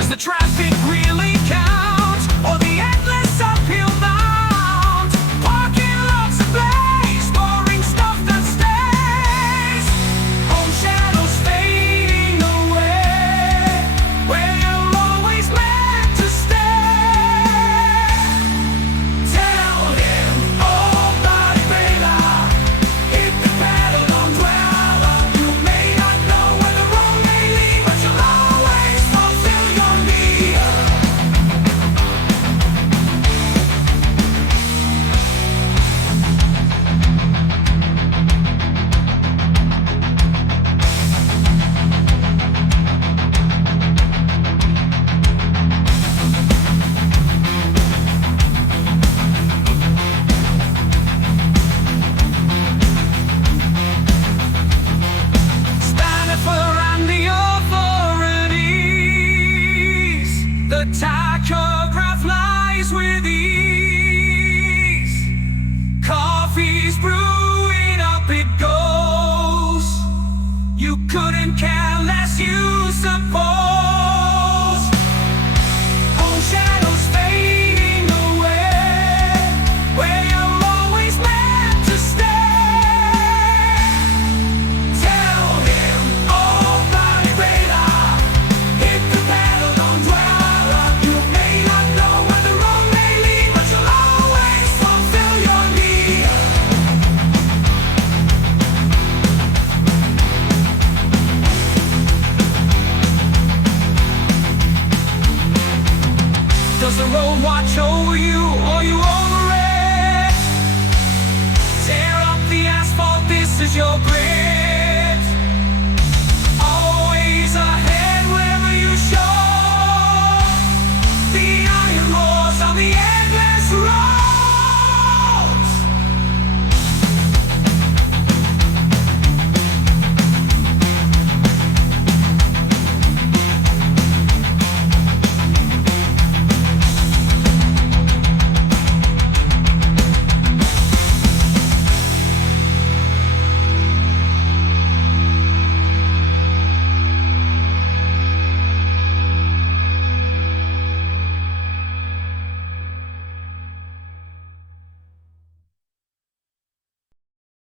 Does the traffic really count, or the endless uphill mount? Parking lots ablaze, boring stuff that stays. Home shadows fading away, where you're always meant to stay. Tell him, oh body baila, hit the pedal, don't dwell on. You may not know where the road may lead, but you'll always fulfill your need. Spanifer and the authorities, the tachograph lies with ease. Coffee's brewing up, it goes. You couldn't care less, you suppose. Home shadows fading away, where you're always meant to stay. Tell him, oh body baila, hit the pedal, don't dwell on. You may not know where the road may lead, but you'll always fulfill your need. Does the road watch over you, or you over it? Tear up the asphalt, this is your grid.